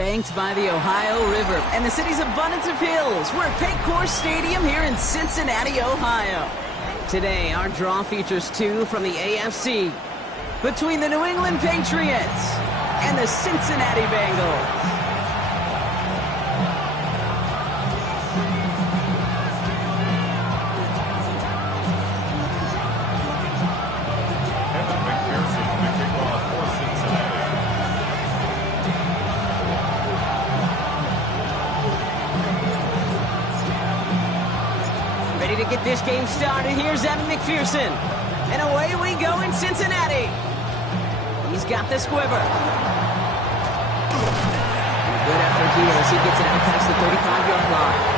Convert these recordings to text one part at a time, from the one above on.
banked by the Ohio River and the city's abundance of hills. We're at Paycor Stadium here in Cincinnati, Ohio. Today, our draw features two from the AFC between the New England Patriots and the Cincinnati Bengals. Ready to get this game started. Here's Evan McPherson. And away we go in Cincinnati. He's got the squiver. And a good effort here as he gets it out past the 35-yard line.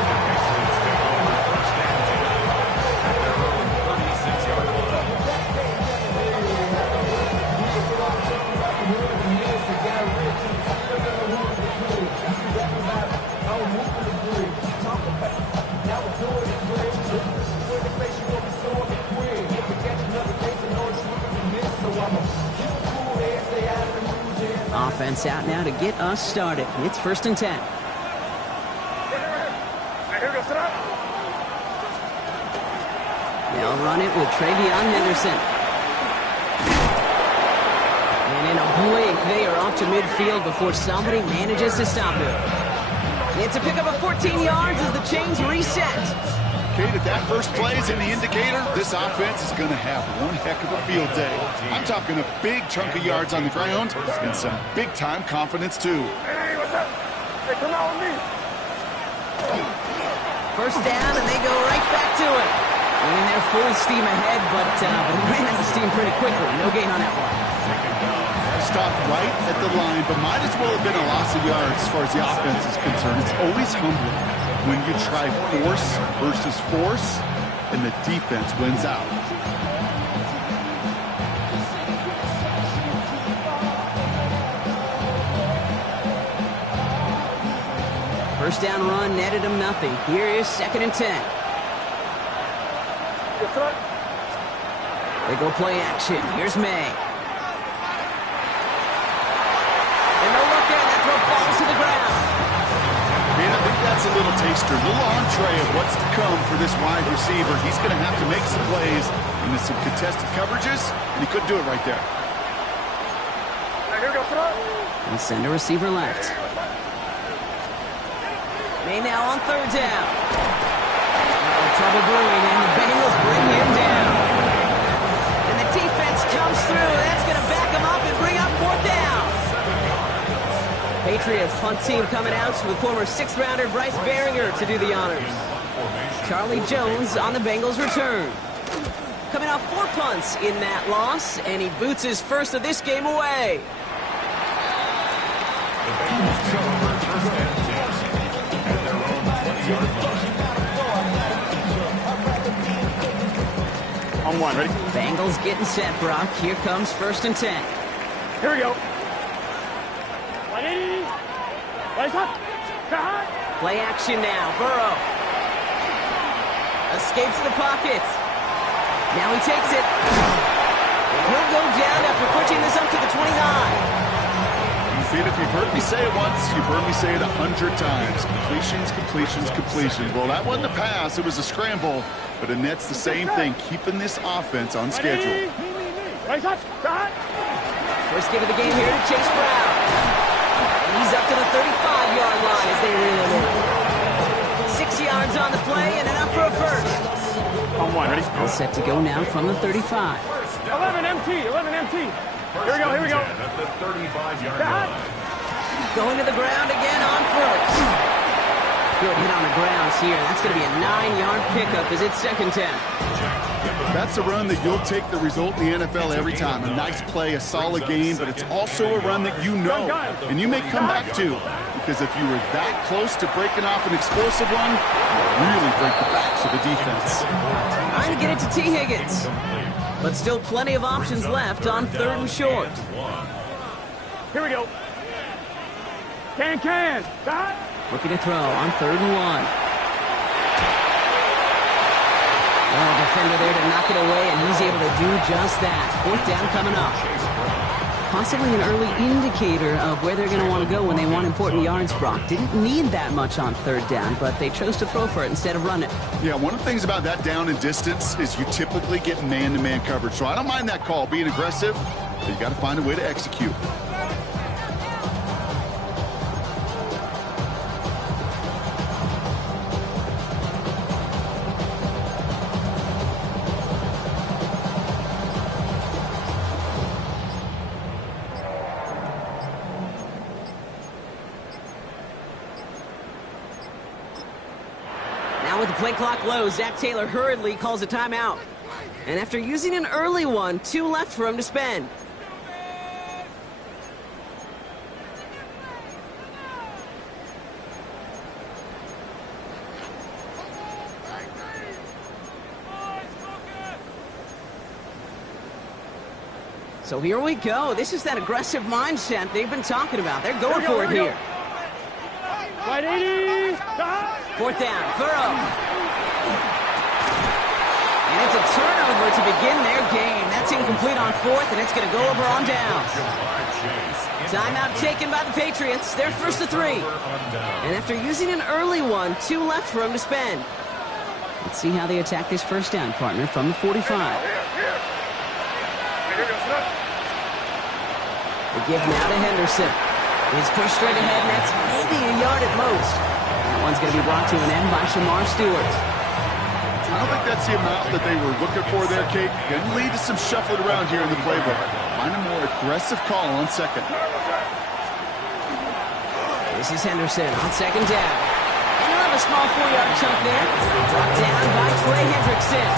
Offense out now to get us started. It's 1st and 10. They'll run it with Travion Henderson. And in a blink, they are off to midfield before somebody manages to stop it. It's a pickup of 14 yards as the chains reset. Kate, if that first play is in the indicator, this offense is going to have one heck of a field day. I'm talking a big chunk of yards on the ground and some big-time confidence, too. Hey, what's up? Hey, come out with me. First down, and they go right back to it. Winning their full steam ahead, but he ran out of steam pretty quickly. No gain on that one. Stopped right at the line, but might as well have been a loss of yards as far as the offense is concerned. It's always humbling when you try force versus force, and the defense wins out. First down run netted him nothing. Here is 2nd and 10. They go play action. Here's May. And no look there. That throw falls to the ground. I think that's a little taster, a little entree of what's to come for this wide receiver. He's going to have to make some plays into some contested coverages, and he couldn't do it right there. And send a receiver left. May now on 3rd down. Trouble brewing, and the Bengals bring him down. And the defense comes through. That's going to back him up and bring up 4th down. Patriots punt team coming out with former 6th-rounder Bryce Baringer to do the honors. Charlie Jones on the Bengals return. Coming off 4 punts in that loss, and he boots his first of this game away. The Bengals go for 1st and 10 at their own 20-yard line. On one, ready? Bengals getting set, Brock. Here comes 1st and 10. Here we go. Play action now. Burrow escapes the pocket. Now he takes it. And he'll go down after pushing this up to the 29. See, if you've heard me say it once, you've heard me say it 100 times. Completions, completions, completions. Well, that wasn't a pass. It was a scramble. But Annette's the same thing, keeping this offense on schedule. First give of the game here to Chase Brown. And he's up to the 35-yard line as they reel him in. 6 yards on the play and enough for a first. On one, ready? All set to go now from the 35. 11 MT. Here we go. At the 35-yard line. Going to the ground again on 1st. Good hit on the grounds here. That's going to be a 9-yard pickup as it's 2nd 10. That's a run that you'll take the result in the NFL every time. A nice play, a solid game, but it's also a run that you know, and you may come back to. Because if you were that close to breaking off an explosive one, you'll really break the backs of the defense. Trying to get it to T. Higgins. But still plenty of options left on 3rd and short. Here we go. Can. Looking to throw on 3rd and 1. Well, defender there to knock it away, and he's able to do just that. 4th down coming up. possibly an early indicator of where they're going to want to go when they want important yards, Brock. Didn't need that much on third down, but they chose to throw for it instead of run it. Yeah, one of the things about that down and distance is you typically get man-to-man coverage. So I don't mind that call, being aggressive, but you got to find a way to execute. Now with the play clock low, Zach Taylor hurriedly calls a timeout. And after using an early one, 2 left for him to spend. So here we go. This is that aggressive mindset they've been talking about. They're going for it here. Right 80. Fourth down, Burrow. And it's a turnover to begin their game. That's incomplete on fourth, and it's going to go over on down. Timeout taken by the Patriots. They're first to 3. And after using an early one, 2 left for them to spend. Let's see how they attack this first down, partner, from the 45. The give now to Henderson. He's pushed straight ahead, and that's maybe a yard at most. That one's going to be brought to an end by Shamar Stewart. I don't think that's the amount that they were looking for there, Kate. Going to lead to some shuffling around here in the playbook. Find a more aggressive call on second. This is Henderson on second down. And he'll have a small 4-yard chunk there. Brought down by Trey Hendrickson.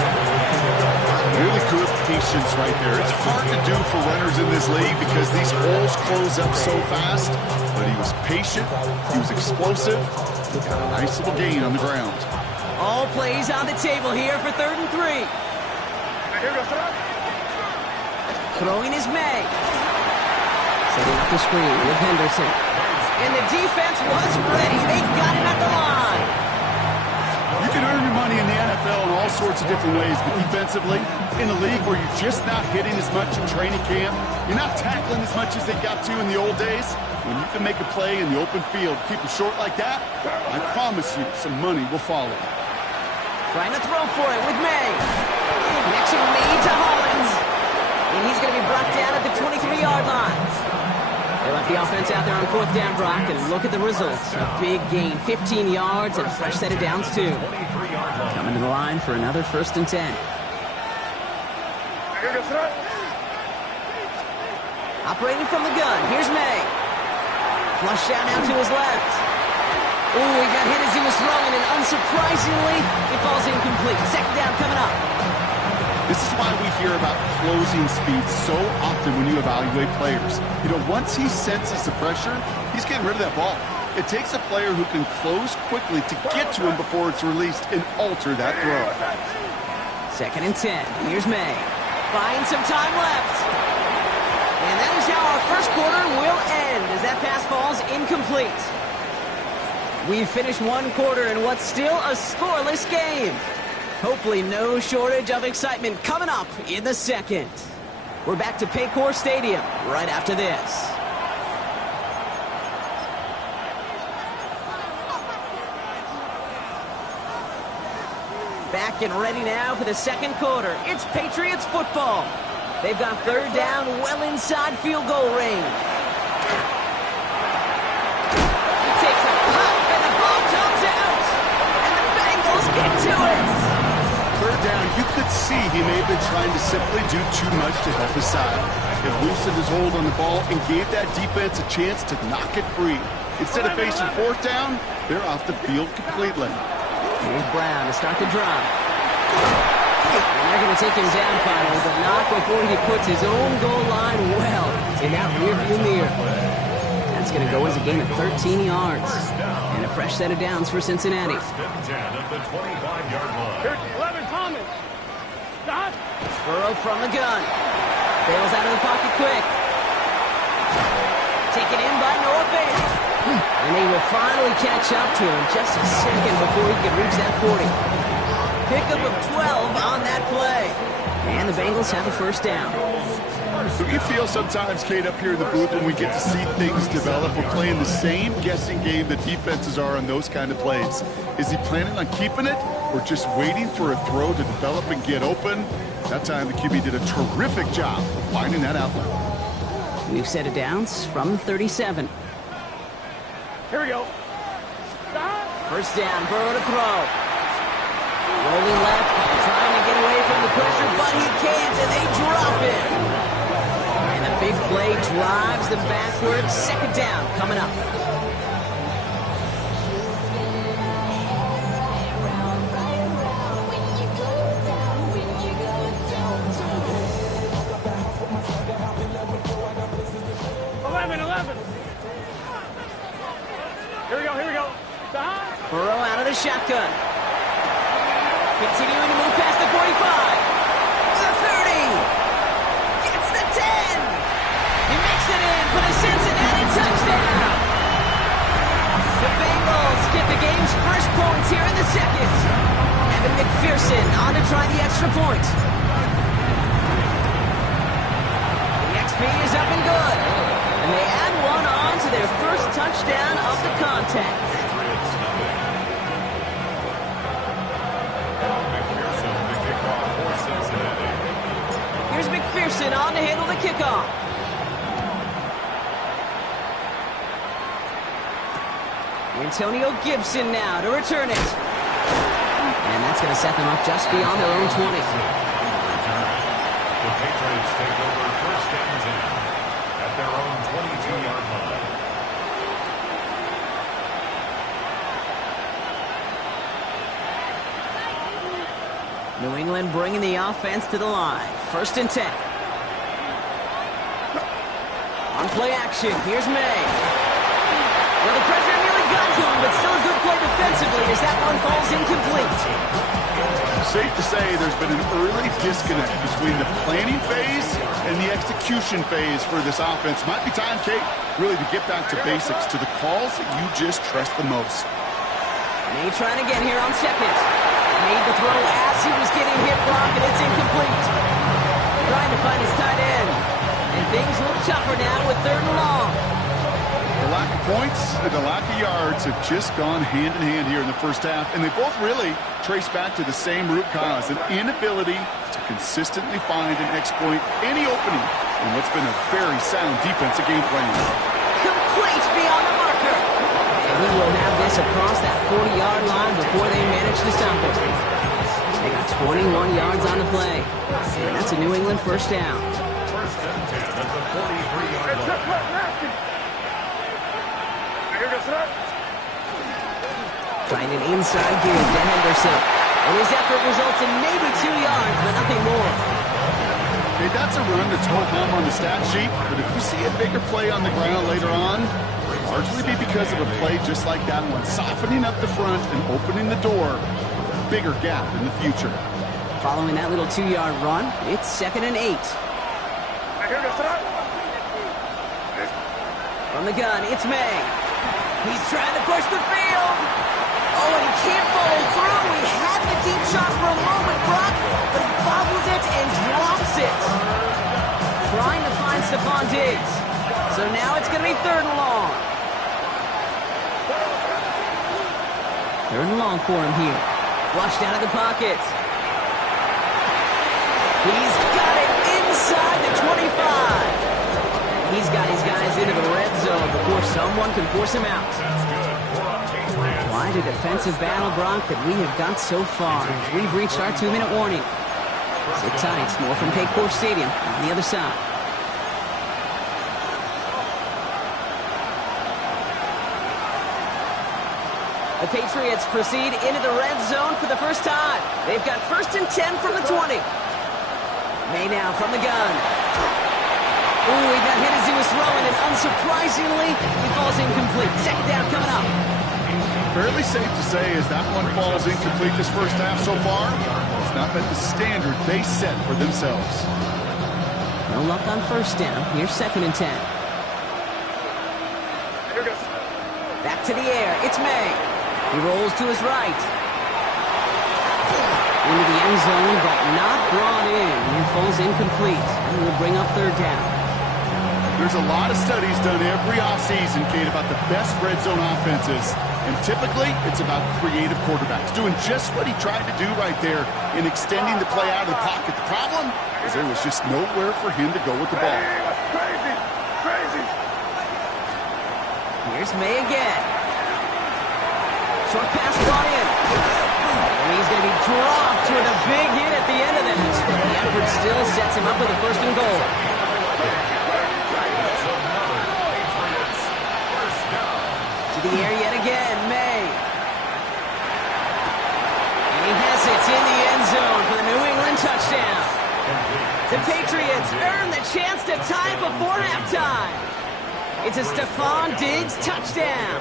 Really good patience right there. It's hard to do for runners in this league because these holes close up so fast. But he was patient. He was explosive. He got a nice little gain on the ground. All plays on the table here for 3rd and 3. Throwing is May. Setting up the screen with Henderson. And the defense was ready. They got him at the line. You can earn your money in the NFL in all sorts of different ways, but defensively, in a league where you're just not hitting as much in training camp, you're not tackling as much as they got to in the old days, when you can make a play in the open field, keep it short like that, I promise you some money will follow. Trying to throw for it with May. Connection made to Hollins. And he's going to be brought down at the 23-yard line. They left the offense out there on 4th down, Brock, and look at the results. A big gain, 15 yards, and a fresh set of downs, too. Coming to the line for another 1st and 10. Operating from the gun, here's May. Flush out now to his left. Oh, he got hit as he was throwing, and unsurprisingly, it falls incomplete. Second down coming up. This is why we hear about closing speed so often when you evaluate players. You know, once he senses the pressure, he's getting rid of that ball. It takes a player who can close quickly to get to him before it's released and alter that throw. 2nd and 10. Here's May. Buying some time left. And that is how our first quarter will end as that pass falls incomplete. We've finished one quarter in what's still a scoreless game. Hopefully no shortage of excitement coming up in the second. We're back to Paycor Stadium right after this. Back and ready now for the second quarter. It's Patriots football. They've got 3rd down well inside field goal range. He takes a pop and the ball comes out. And the Bengals get to it. 3rd down, you could see he may have been trying to simply do too much to help his side. It loosened his hold on the ball and gave that defense a chance to knock it free. Instead of facing 4th down, they're off the field completely. Here's Brown to start the drive. And they're going to take him down finally, but not before he puts his own goal line well in that rearview mirror. That's going to go as a gain of 13 yards. And a fresh set of downs for Cincinnati. 11, Thomas. Stop. Burrow from the gun. Bails out of the pocket quick. Taken in by Noah Fant. And they will finally catch up to him just a second before he can reach that 40. Pickup of 12 on that play. And the Bengals have a 1st down. Do you feel sometimes, Kate, up here in the booth when we get to see things develop? We're playing the same guessing game the defenses are on those kind of plays. Is he planning on keeping it or just waiting for a throw to develop and get open? That time the QB did a terrific job of finding that outlet. We've set it downs from the 37. Here we go. First down, Burrow to throw. Rolling left, trying to get away from the pressure, but he can't, and they drop it. And a big play drives them backwards. Second down coming up. Here we go. Burrow out of the shotgun. Continuing to move past the 45. The 30. Gets the 10. He makes it in for the Cincinnati touchdown. The Bengals get the game's first points here in the second. Evan McPherson on to try the extra point. The XP is up and good. And they add one on to their first touchdown of the contest. Here's McPherson on to handle the kickoff. Antonio Gibson now to return it. And that's going to set them up just beyond their own 20. The Patriots take over first and 10 at their own 22-yard line. New England bringing the offense to the line. First and 10. On play action, here's May. Well, the pressure nearly got to him, but still a good play defensively as that one falls incomplete. Safe to say there's been an early disconnect between the planning phase and the execution phase for this offense. Might be time, Kate, really to get back to basics, to the calls that you just trust the most. May trying to get here on second. Made the throw as he was getting hit block, and it's incomplete. Trying to find his tight end. And things look tougher now with third and long. The lack of points and the lack of yards have just gone hand in hand here in the first half, and they both really trace back to the same root cause, an inability to consistently find and exploit any opening in what's been a very sound defensive game plan. Complete beyond the marker. And he will have this across that 40-yard line before they manage to stop it. They got 21 yards on the play. And that's a New England first down. First and 10 at the 43-yard line. Trying an inside give to Henderson. And his effort results in maybe 2 yards, but nothing more. Okay, that's a run that's ho-hum on the stat sheet, but if you see a bigger play on the ground later on, largely be because of a play just like that one, softening up the front and opening the door for a bigger gap in the future. Following that little 2-yard run, it's 2nd and 8. From the gun, it's May. He's trying to push the field. Oh, and he can't follow through. He had the deep shot for a moment, Brock, but he bobbles it and drops it. Trying to find Stephon Diggs. So now it's going to be 3rd and long. 3rd and long for him here. Flushed out of the pocket. He's got it inside the 25. He's got his guys into the red zone before someone can force him out. Quite a defensive battle, Brock, that we have got so far as we've reached our 2-minute warning. Sit tight. More from Paycor Stadium on the other side. The Patriots proceed into the red zone for the first time. They've got 1st and 10 from the 20. May now from the gun. Ooh, he got hit as he was throwing, and unsurprisingly, he falls incomplete. 2nd down coming up. Fairly safe to say as that one falls incomplete this first half so far, it's not met the standard they set for themselves. No luck on 1st down. Here's 2nd and 10. Back to the air. It's May. He rolls to his right. Into the end end zone, but not brought in. It falls incomplete, and will bring up third down. There's a lot of studies done every offseason, Kate, about the best red zone offenses. And typically, it's about creative quarterbacks doing just what he tried to do right there in extending the play out of the pocket. The problem is there was just nowhere for him to go with the ball. Crazy. Here's May again. Short pass brought in. And he's going to be dropped with a big hit at the end of that. The effort still sets him up with a first and goal. The air yet again, May. And he has it in the end zone for the New England touchdown. The Patriots earn the chance to tie before halftime. It's a Stephon Diggs touchdown.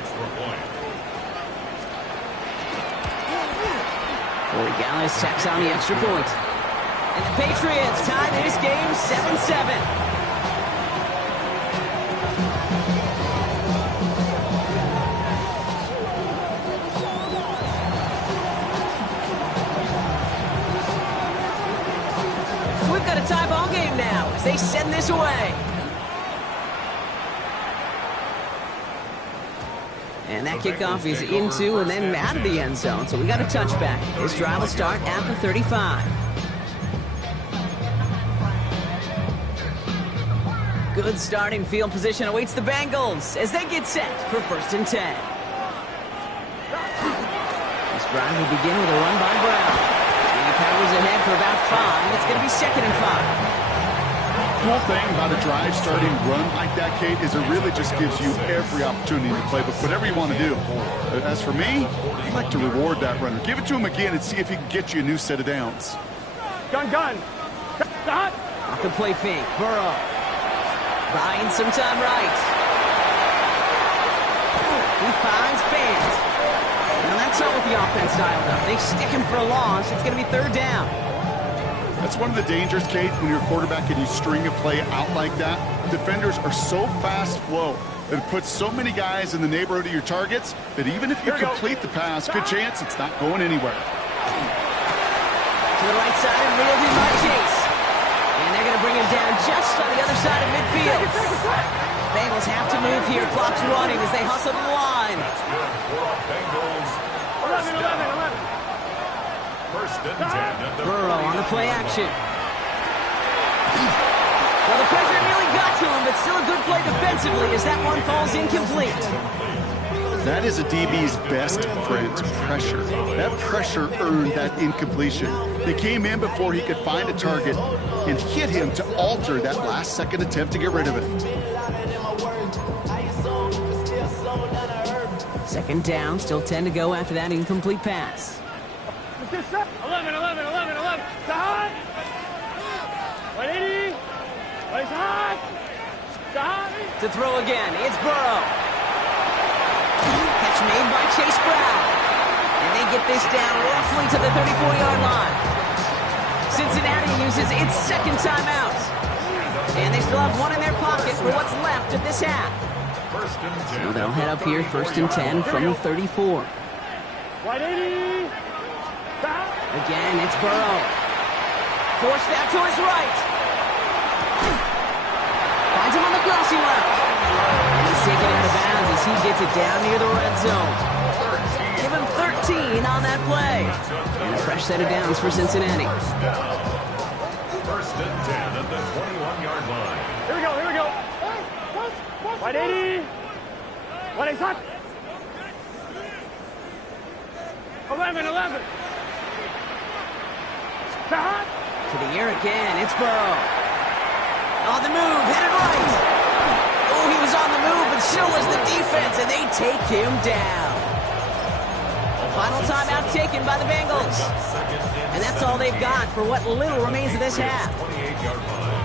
Corey Gallis tacks on the extra point. And the Patriots tie this game 7-7. Tie ball game now as they send this away. And that kickoff is into and then out of the end zone, so we got a touchback. This drive will start at the 35. Good starting field position awaits the Bengals as they get set for 1st and 10. This drive will begin with a run by Brown. Powers ahead for about 5. It's going to be 2nd and 5. The cool thing about a drive starting run like that, Kate, is it really just gives you every opportunity in the playbook, whatever you want to do. But as for me, I like to reward that runner. Give it to him again and see if he can get you a new set of downs. Gun. Off the play fake. Burrow. Buying some time right. He finds fans. And that's not what the offense dialed up. They stick him for a loss. It's going to be 3rd down. That's one of the dangers, Kate, when you're a quarterback and you string a play out like that. Defenders are so fast flow that it puts so many guys in the neighborhood of your targets that even if you complete the pass, good chance it's not going anywhere. To the right side and reeled in by Chase. And they're going to bring him down just on the other side of midfield. Bengals have to move here. Clock's running as they hustle to the line. That's good for Bengals. 11. First and 10 at the Burrow on the play action. Well, the pressure nearly got to him, but still a good play defensively as that one falls incomplete. That is a DB's best friend, pressure. That pressure earned that incompletion. They came in before he could find a target and hit him to alter that last-second attempt to get rid of it. 2nd down, still 10 to go after that incomplete pass. 11. Side. 180. Place high. Side. To throw again, it's Burrow. Catch made by Chase Brown. And they get this down roughly to the 34-yard line. Cincinnati uses its 2nd timeout. And they still have one in their pocket for what's left of this half. So they'll head up here 1st and 10 from the 34. 180. Again, it's Burrow. Forced out to his right. Finds him on the crossing route. And he's taken out of bounds as he gets it down near the red zone. Give him 13 on that play. And a fresh set of downs for Cincinnati. 1st and 10 at the 21-yard line. Here we go. 180. 180. 11. To the air again, it's Burrow. On the move, headed right. Oh, he was on the move, but so was the defense, and they take him down. Final timeout taken by the Bengals. And that's all they've got for what little remains of this half.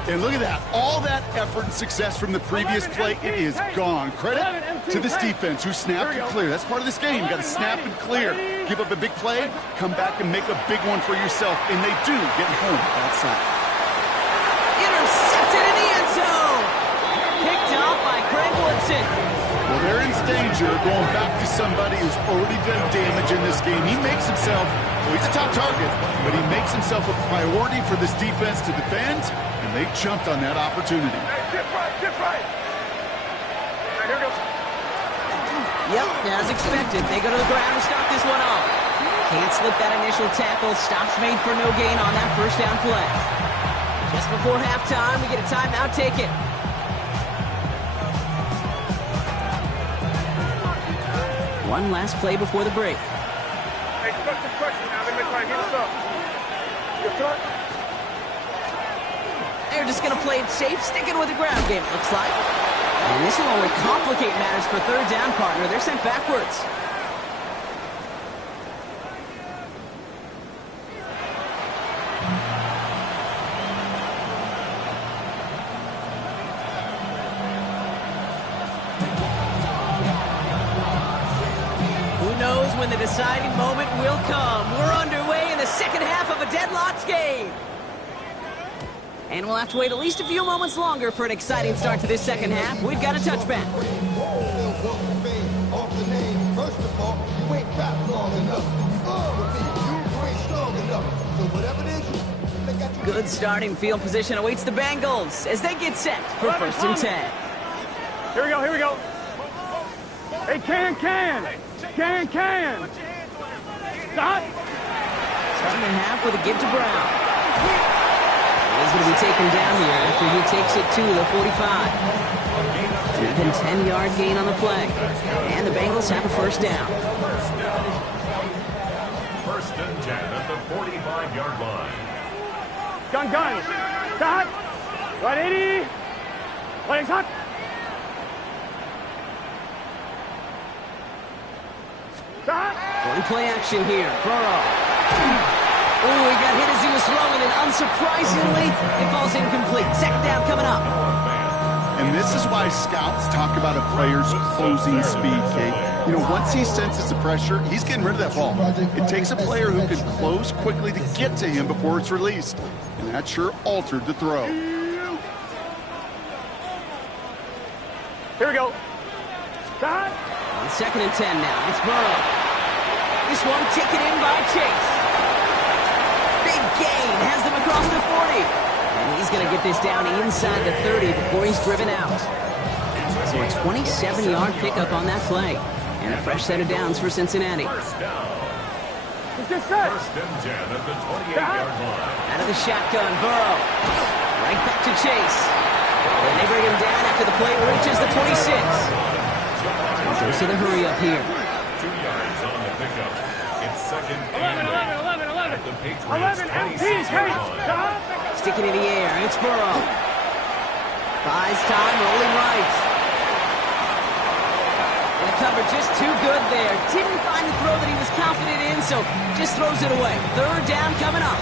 And look at that. All that effort and success from the previous play, it is gone. Credit to this defense who snapped and cleared. That's part of this game. You got to snap and clear. Give up a big play, come back and make a big one for yourself. And they do get home outside. Intercepted in the end zone. Picked off by Craig Woodson. Well, Well, they're in danger going back to somebody who's already done damage in this game. He makes himself, well, he's a top target, but he makes himself a priority for this defense to defend, and they jumped on that opportunity. Hey, dip right, dip right. Here we go. Yep, as expected. They go to the ground to stop this one off. Can't slip that initial tackle. Stops made for no gain on that first down play. Just before halftime, we get a timeout taken. One last play before the break. Hey, structure now. They're trying to get us up. Good start. They're just going to play it safe, sticking with the ground game, it looks like. And this will only complicate matters for third down, partner. They're sent backwards. Who knows when the deciding moment will come? We're underway in the second half of a deadlocked game. And we'll have to wait at least a few moments longer for an exciting start to this second half. We've got a touchback. Good starting field position awaits the Bengals as they get set for first and 10. Here we go, here we go. Hey, can. Stop. Starting the half with a give to Brown. He's going to be taken down here after he takes it to the 45. Even 10-yard gain on the play. And the Bengals have a first down. First and 10 at the 45-yard line. Gun. Stop. Right 80. Legs hot. Stop. Going play action here. Burrow. Oh, he got hit as he was throwing, and unsurprisingly, it falls incomplete. Second down coming up. And this is why scouts talk about a player's closing speed, Kate. You know, once he senses the pressure, he's getting rid of that ball. It takes a player who can close quickly to get to him before it's released. And that sure altered the throw. Here we go. Stop. On second and 10 now, it's Burrow. This one taken in by Chase. Big gain, has them across the 40. And he's going to get this down inside the 30 before he's driven out. So a 27-yard pickup on that play. And a fresh set of downs for Cincinnati. First down. It's just set. First and 10 at the 28-yard line. Out of the shotgun, Burrow. Right back to Chase. And they bring him down after the play reaches the 26. And goes to the hurry up here. 2 yards on the pickup. It's second and 11. at the Patriots 11 MT, 26-yard line. Stop. Sticking in the air, it's Burrow. Buys time, rolling right. And the cover just too good there. Didn't find the throw that he was confident in, so just throws it away. Third down coming up.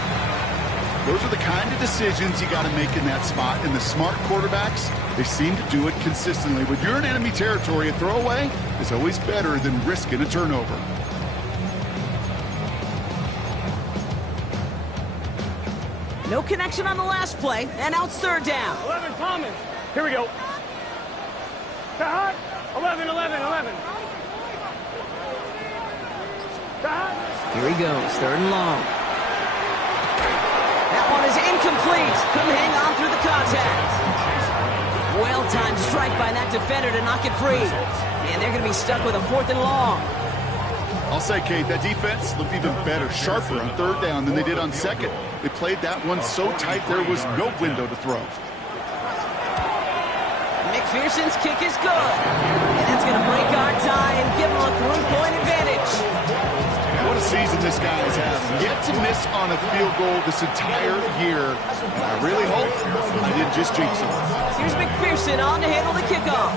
Those are the kind of decisions you got to make in that spot. And the smart quarterbacks, they seem to do it consistently. When you're in enemy territory, a throwaway is always better than risking a turnover. No connection on the last play, and now it's third down. 11 Thomas. Here we go. Stop. 11. Stop. Here he goes, third and long. That one is incomplete. Couldn't hang on through the contact. Well-timed strike by that defender to knock it free. And they're going to be stuck with a fourth and long. I'll say, Kate, that defense looked even better, sharper on third down than they did on second. They played that one so tight there was no window to throw. McPherson's kick is good. And that's going to break our tie and give them a 3-point advantage. What a season this guy has had. Yet to miss on a field goal this entire year. And I really hope I didn't just jinx him. Here's McPherson on to handle the kickoff.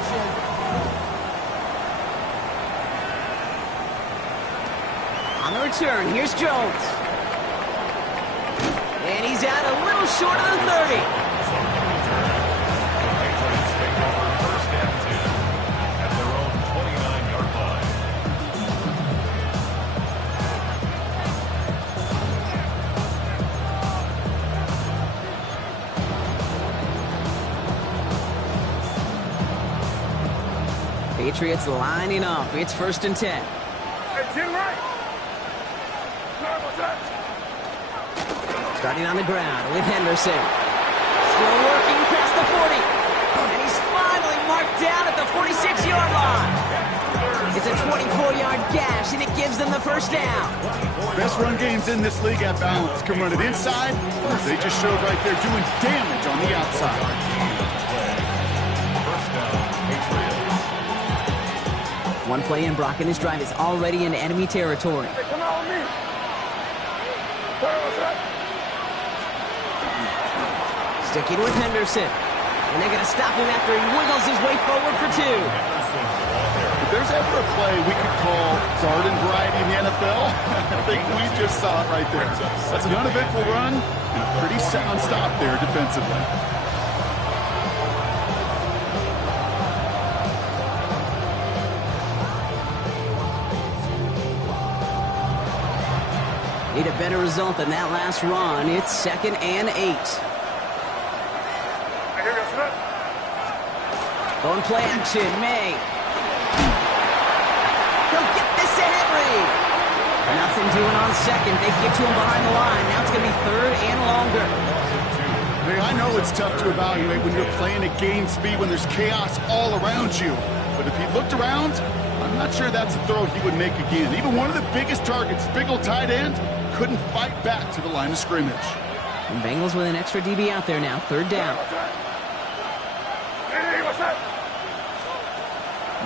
On the return, here's Jones. And he's out a little short of the 30. Patriots take over first and 10 at their own 29-yard line. Patriots lining up. It's 1st and 10. Hey, Jim, right. Starting on the ground with Henderson. Still working past the 40. And he's finally marked down at the 46-yard line. It's a 24-yard gash, and it gives them the first down. Best run games in this league at balance. Can run it inside, or as they just showed right there, doing damage on the outside. One play in, Brock, and his drive is already in enemy territory. Hey, come on with me. What's up? Sticking with Henderson. And they're going to stop him after he wiggles his way forward for 2. If there's ever a play we could call garden variety in the NFL, I think we just saw it right there. That's an uneventful run and a pretty sound stop there defensively. Need a better result than that last run. It's 2nd and 8. Hey, here we go, Smith. Going play action, May. He'll get this to Henry. Nothing doing on 2nd. They get to him behind the line. Now it's going to be 3rd and longer. Hey, I know it's tough to evaluate when you're playing at game speed when there's chaos all around you. But if he looked around, I'm not sure that's a throw he would make again. Even one of the biggest targets, big old tight end, couldn't fight back to the line of scrimmage. And Bengals with an extra DB out there now. 3rd down. Hey, what's up?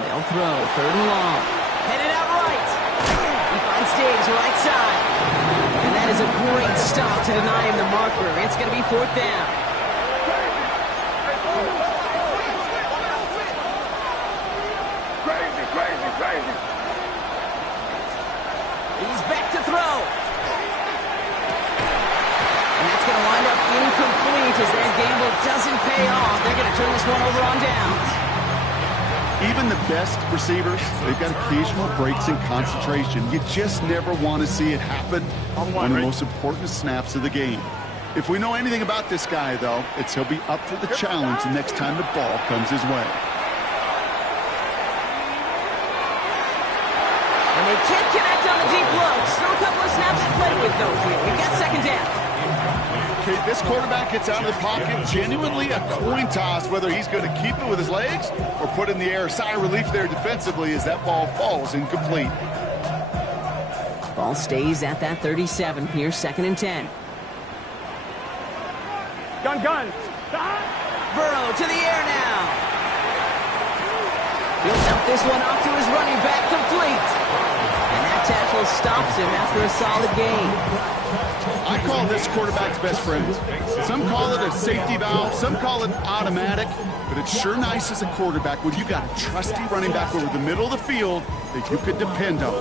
They'll throw. 3rd and long. Headed out right. He finds Diggs right side. And that is a great stop to deny him the marker. It's going to be 4th down. Crazy. He's back to throw. And that's going to wind up incomplete as that gamble doesn't pay off. They're going to turn this one over on downs. Even the best receivers, they've got occasional breaks in concentration. You just never want to see it happen on the most important snaps of the game. If we know anything about this guy, though, it's he'll be up for the challenge the next time the ball comes his way. And they can't connect on the deep low. Still a couple of snaps to play with, though, here. We've got 2nd down. Okay, this quarterback gets out of the pocket, genuinely a coin toss whether he's going to keep it with his legs or put it in the air. Sigh of relief there defensively as that ball falls incomplete. Ball stays at that 37. Here's 2nd and 10. Gun. Burrow to the air now. He'll dump this one off to his running back, complete. And that tackle stops him after a solid gain. I call this quarterback's best friend. Some call it a safety valve, some call it automatic, but it's sure nice as a quarterback when you got a trusty running back over the middle of the field that you could depend on.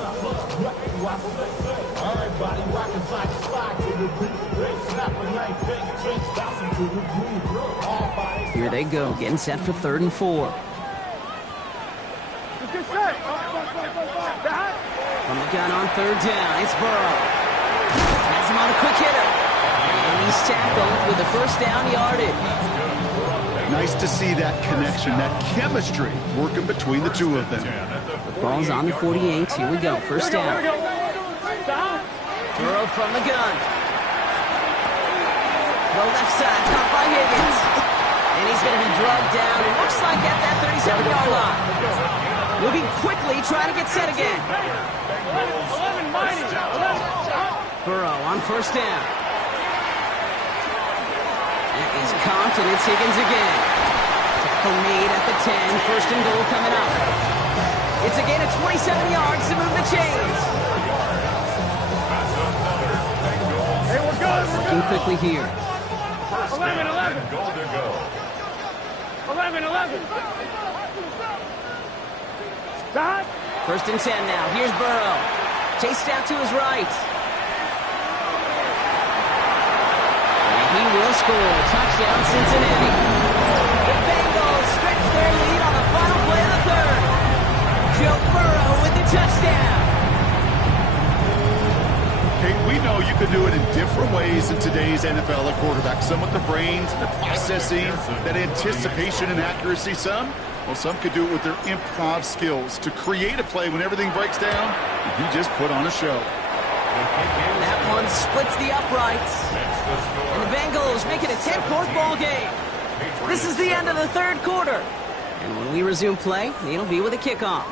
Here they go, getting set for 3rd and 4. Get set. From the gun on 3rd down, it's Burrow. Has him on a quick hitter. And he's tackled with the 1st down yardage. Nice to see that connection, that chemistry working between the two of them. The ball's on the 48. Here we go, 1st down. Burrow from the gun. The left side, caught by Higgins. And he's going to be drugged down. It looks like at that 37-yard line. Moving quickly, trying to get set again. 11 mighty. Burrow on 1st down. That is caught, and it's Higgins again. Tackle made at the 10. 1st and goal coming up. It's a gain of 27 yards to move the chains. Hey, we're good. Working quickly here. 11. 11. Dot. 1st and 10 now. Here's Burrow. Chased out to his right. And he will score. Touchdown, Cincinnati. The Bengals stretch their lead on the final play of the 3rd. Joe Burrow with the touchdown. Okay, Kate, we know you can do it in different ways in today's NFL at quarterback. Some with the brains, the processing, that anticipation and accuracy. Some could do it with their improv skills to create a play when everything breaks down. And he just put on a show. That one splits the uprights. And the Bengals make it a 10-point ball game. This is the end of the third quarter. And when we resume play, it'll be with a kickoff.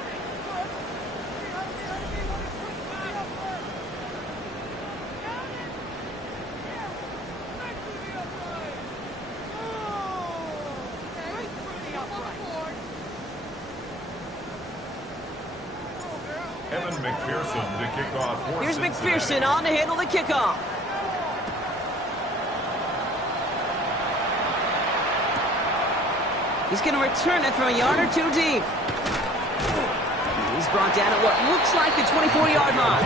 McPherson to kick off. Here's McPherson on to handle the kickoff. He's going to return it from a yard or two deep. He's brought down at what looks like the 24-yard line.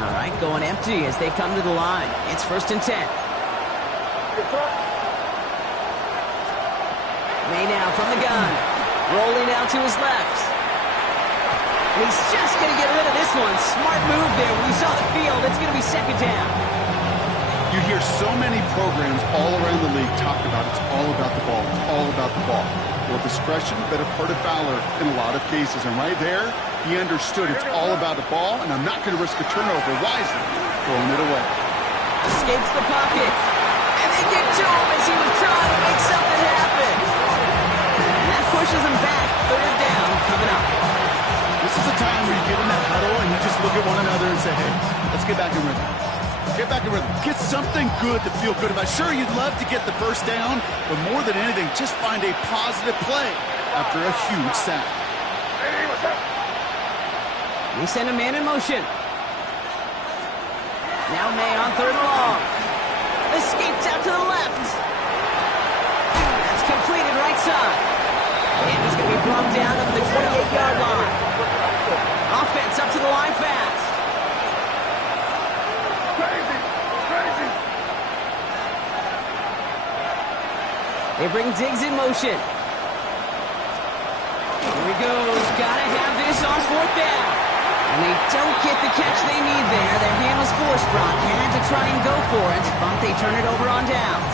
All right, going empty as they come to the line. It's 1st and 10. May now from the gun. Rolling out to his left. And he's just going to get rid of this one. Smart move there. When you saw the field, it's going to be 2nd down. You hear so many programs all around the league talk about it's all about the ball. It's all about the ball. Well, discretion, better part of valor in a lot of cases. And right there, he understood it's all about the ball, and I'm not going to risk a turnover wisely, throwing it away. Escapes the pocket. And they get to him as he was trying to make something happen. And that pushes him back. 3rd down coming up. This is a time where you get in that huddle and you just look at one another and say, hey, let's get back in rhythm. Get back in rhythm. Get something good to feel good about. Sure, you'd love to get the 1st down, but more than anything, just find a positive play after a huge sack. We send a man in motion. Now May on 3rd and long. Escapes out to the left. That's completed right side. And he's going to be brought down over the 28-yard line. Offense up to the line fast. They bring Diggs in motion. Here he goes. Gotta have this on 4th down. And they don't get the catch they need there. Their hand was forced, Brock. Had to try and go for it, but they turn it over on downs.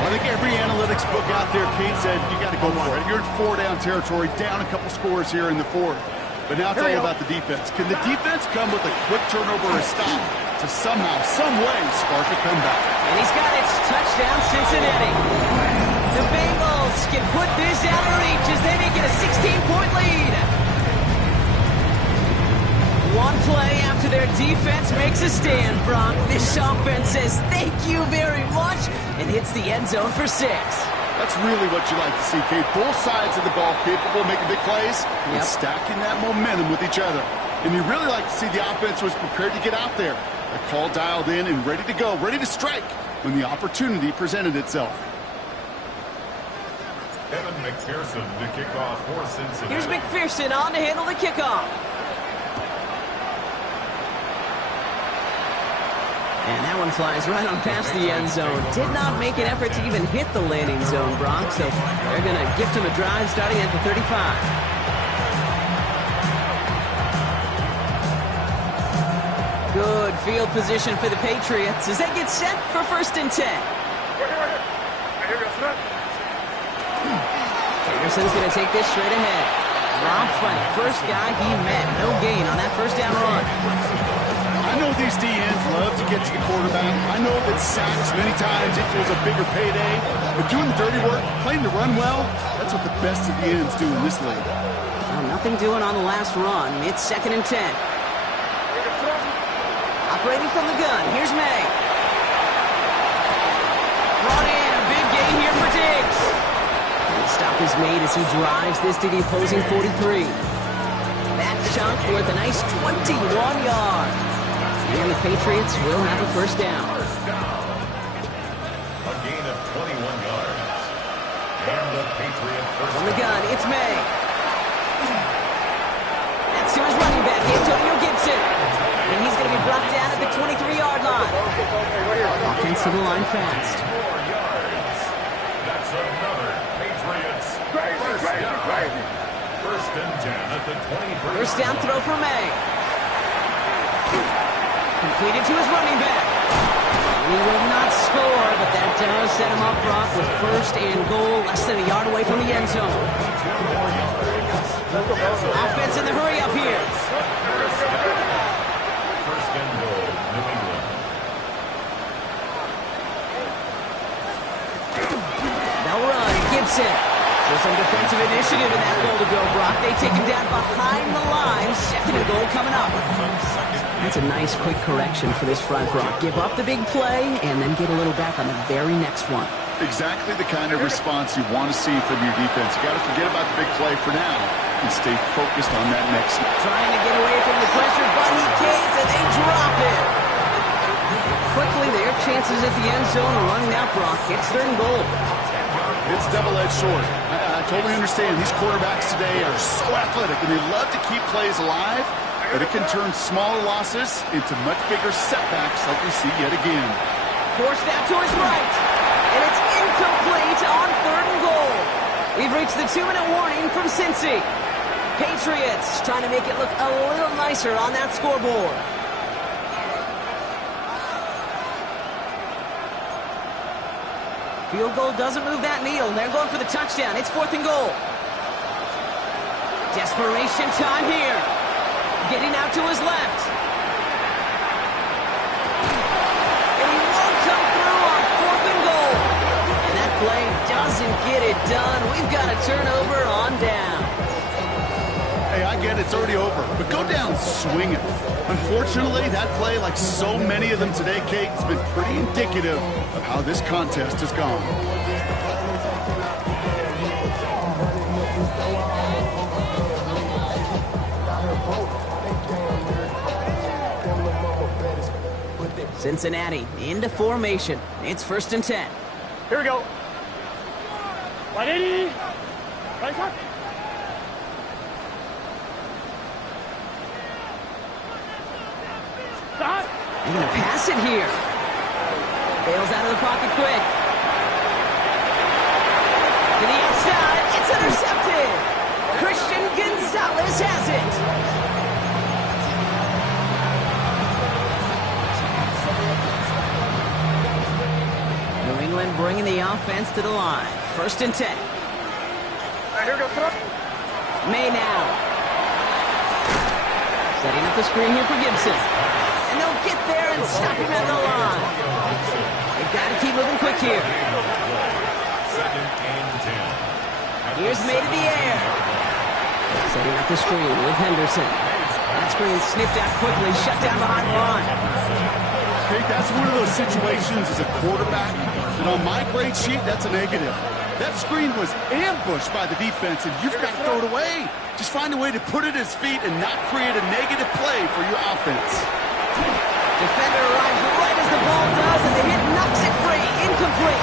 Well, I think every analytics book out there, Kate, said you got to go for it. You're in 4-down territory, down a couple scores here in the 4th. But now it's all about the defense. Can the defense come with a quick turnover or a stop to somehow, some way, spark a comeback? And he's got it. Touchdown, Cincinnati. The Bengals can put this out of reach as they make it a 16-point lead. One play after their defense makes a stand, Brock. This offense says thank you very much and hits the end zone for 6. That's really what you like to see, Kate. Both sides of the ball capable of making big plays and stacking that momentum with each other. And you really like to see the offense was prepared to get out there. A call dialed in and ready to go, ready to strike when the opportunity presented itself. Evan McPherson to kick off for Cincinnati. Here's McPherson on to handle the kickoff. And that one flies right on past the end zone. Did not make an effort to even hit the landing zone, Brock. So they're going to gift him a drive starting at the 35. Good field position for the Patriots as they get set for 1st and 10. Anderson's going to take this straight ahead. Dropped by the first guy he met. No gain on that 1st down run. I know these DNs love to get to the quarterback. I know that sacks many times equals a bigger payday. But doing the dirty work, playing to run well, that's what the best of the ends do in this league. Well, nothing doing on the last run. It's 2nd and 10. Operating from the gun. Here's May. Brought in. A big gain here for Diggs. And the stop is made as he drives this to the opposing 43. That chunk worth a nice 21 yards. And the Patriots will have a 1st down. A gain of 21 yards. And the Patriot first From the gun, it's May. That's to his running back, Antonio Gibson. And and he's going to be brought down at the 23-yard line. Offense to the line fast. 4 yards. That's another Patriots. First and 10 at the 23. First down throw for May. Completed to his running back. He will not score, but that does set him up, Brock, with first and goal, less than a yard away from the end zone. Offense in the hurry up here. First and goal, New England. They'll run. Gibson. So some defensive initiative in that goal to go, Brock. They take him down behind the line. Second and goal coming up. That's a nice quick correction for this front, Brock. Give up the big play and then get a little back on the very next one. Exactly the kind of response you want to see from your defense. You got to forget about the big play for now and stay focused on that next. Trying to get away from the pressure, but he can't, and they drop it. Quickly, their chances at the end zone are running out, Brock. It's third and goal. It's double-edged sword. I totally understand. These quarterbacks today are so athletic, and they love to keep plays alive, but it can turn smaller losses into much bigger setbacks like we see yet again. Forced out to his right, and it's incomplete on third and goal. We've reached the 2-minute warning from Cincy. Patriots trying to make it look a little nicer on that scoreboard. Field goal doesn't move that needle. They're going for the touchdown. It's fourth and goal. Desperation time here. Getting out to his left. And he won't come through on fourth and goal. And that play doesn't get it done. We've got a turnover on down. Hey, I get it. It's already over. But go down swinging. Unfortunately, that play, like so many of them today, Kate, has been pretty indicative of how this contest has gone. Cincinnati into formation. It's first and 10. Here we go. 180. Right side. Stop. They're going to pass it here. Bails out of the pocket quick. To the outside. It's intercepted. Christian Gonzalez has it. New England bringing the offense to the line. First and 10. Here we go. May now. Setting up the screen here for Gibson. And they'll get there and stop him at the line. They've got to keep moving quick here. Second and 10. Here's May to the air. Setting up the screen with Henderson. That screen snipped out quickly, shut down behind the line. Kate, that's one of those situations as a quarterback that on my grade sheet, that's a negative. That screen was ambushed by the defense, and you've got to throw it away. Just find a way to put it at his feet and not create a negative play for your offense. Defender arrives right as the ball does, and the hit knocks it free. Incomplete.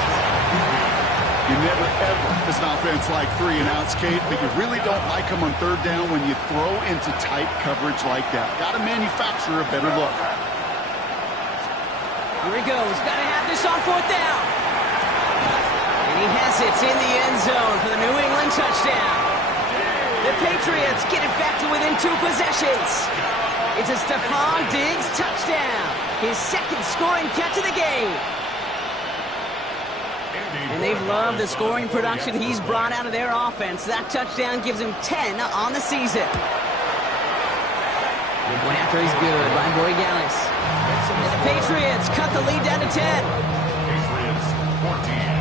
You never, ever, as an offense, like 3 and outs, Kate, but you really don't like them on third down when you throw into tight coverage like that. Got to manufacture a better look. Here he goes. Got to have this on fourth down. And he has it in the end zone for the New England touchdown. The Patriots get it back to within 2 possessions. It's a Stephon Diggs touchdown. His second scoring catch of the game. And they've loved the scoring production he's brought out of their offense. That touchdown gives him 10 on the season. Went after he's good by Borregales. And the Patriots cut the lead down to 10. Patriots 14.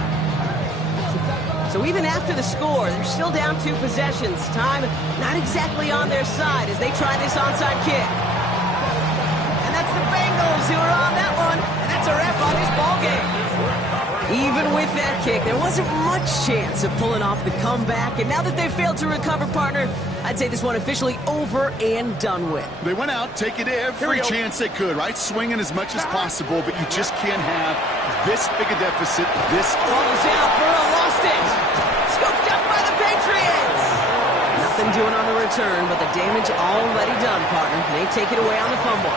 So even after the score, they're still down 2 possessions. Time not exactly on their side as they try this onside kick. And that's the Bengals who are on that one. And that's a wrap on this ball game. Even with that kick, there wasn't much chance of pulling off the comeback. And now that they've failed to recover, partner, I'd say this one officially over and done with. They went out taking every chance they could, right? Swinging as much as possible, but you just can't have this big a deficit. This Ball's out. Burrow lost it. Scooped up by the Patriots. Nothing doing on the return, but the damage already done, partner. They take it away on the fumble.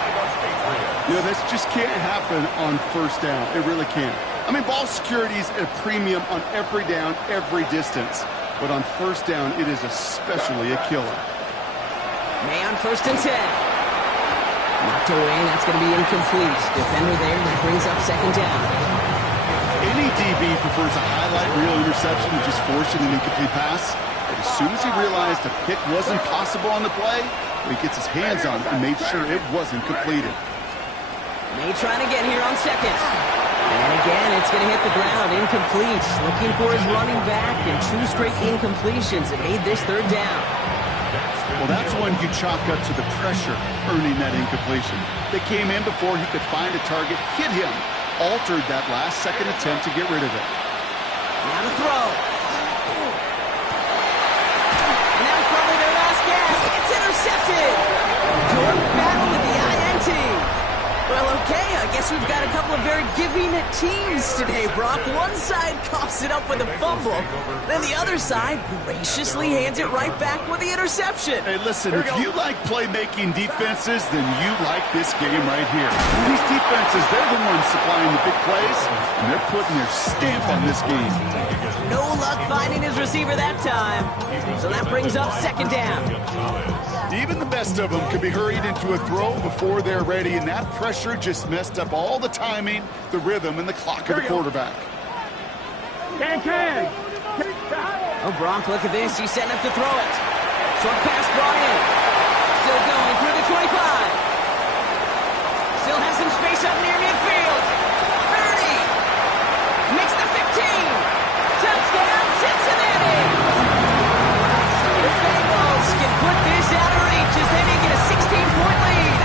You know, this just can't happen on first down. It really can't. I mean, ball security is at a premium on every down, every distance. But on first down, it is especially a killer. May on 1st and 10. Knocked away, and that's going to be incomplete. Defender there that brings up 2nd down. Any DB prefers a highlight reel interception to just forcing an incomplete pass. But as soon as he realized a pick wasn't possible on the play, he gets his hands on it and made sure it wasn't completed. May trying to get here on 2nd. And again, it's going to hit the ground. Incomplete. Looking for his running back, and 2 straight incompletions. It made this 3rd down. Well, that's when you chalk up to the pressure earning that incompletion. They came in before he could find a target, hit him, altered that last-second attempt to get rid of it. Now to throw. And that was probably their last gasp. It's intercepted. Good battle with the INT. Well, okay, I guess we've got a couple of very giving teams today, Brock. One side coughs it up with a fumble, then the other side graciously hands it right back with the interception. Hey, listen, if you like playmaking defenses, then you like this game right here. These defenses, they're the ones supplying the big plays, and they're putting their stamp on this game. No luck finding his receiver that time, so that brings up 2nd down. Even the best of them could be hurried into a throw before they're ready, and that pressure just messed up all the timing, the rhythm, and the clock of the quarterback. Can. Oh, Brock, look at this. He's setting up to throw it. Short pass brought in. Still going through the 25. Still has some space up near midfield. 30. Makes the 15. Touchdown, Cincinnati. The Bengals can put this out of reach as they make it a 16-point lead.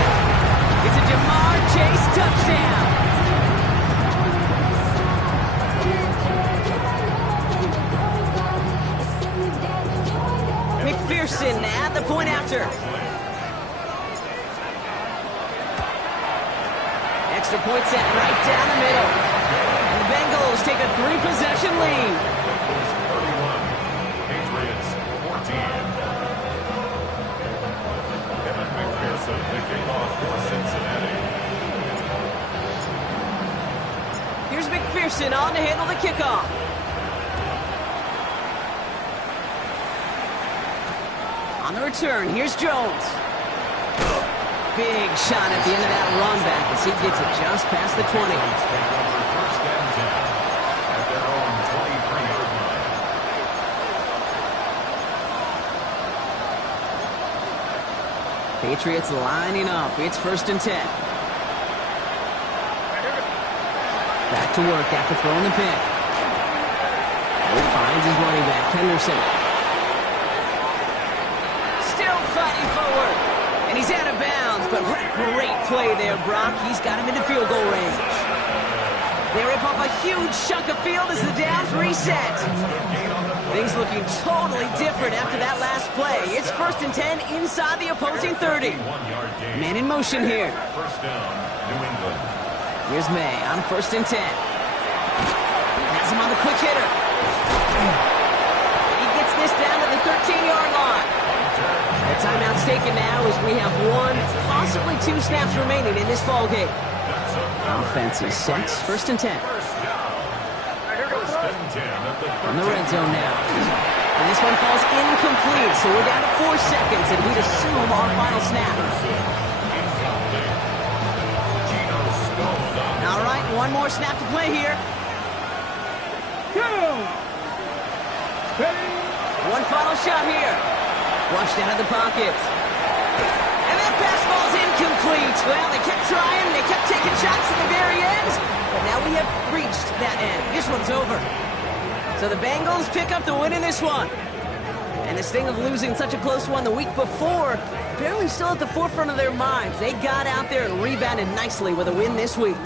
It's a Jamar Chase touchdown. McPherson at the point after. Extra point set right down the middle. And the Bengals take a 3-possession lead. 31, Patriots 14. Kevin McPherson, the kickoff for Cincinnati. Here's McPherson on to handle the kickoff. On the return, here's Jones. Big shot at the end of that run back as he gets it just past the 20. First and 10 at their own 23-yard line. Patriots lining up. It's 1st and 10. Back to work after throwing the pick. He finds his running back, Henderson. Still fighting forward. And he's out of bounds, but what a great play there, Brock. He's got him into field goal range. They rip off a huge chunk of field as the downs reset. Things looking totally different after that last play. It's 1st and 10 inside the opposing 30. Man in motion here. First down, New England. Here's May on 1st and 10. Has him on the quick hitter. He gets this down to the 13-yard line. The timeout's taken now as we have 1, possibly 2 snaps remaining in this ballgame. Offense is set. 1st and 10. From the red zone now. And this one falls incomplete, so we're down to 4 seconds, and we'd assume our final snap. All right, 1 more snap to play here. 1 final shot here. Flushed out of the pocket. And that pass falls incomplete. Well, they kept trying. They kept taking shots at the very end. But now we have reached that end. This one's over. So the Bengals pick up the win in this one. And the sting of losing such a close one the week before, barely still at the forefront of their minds. They got out there and rebounded nicely with a win this week.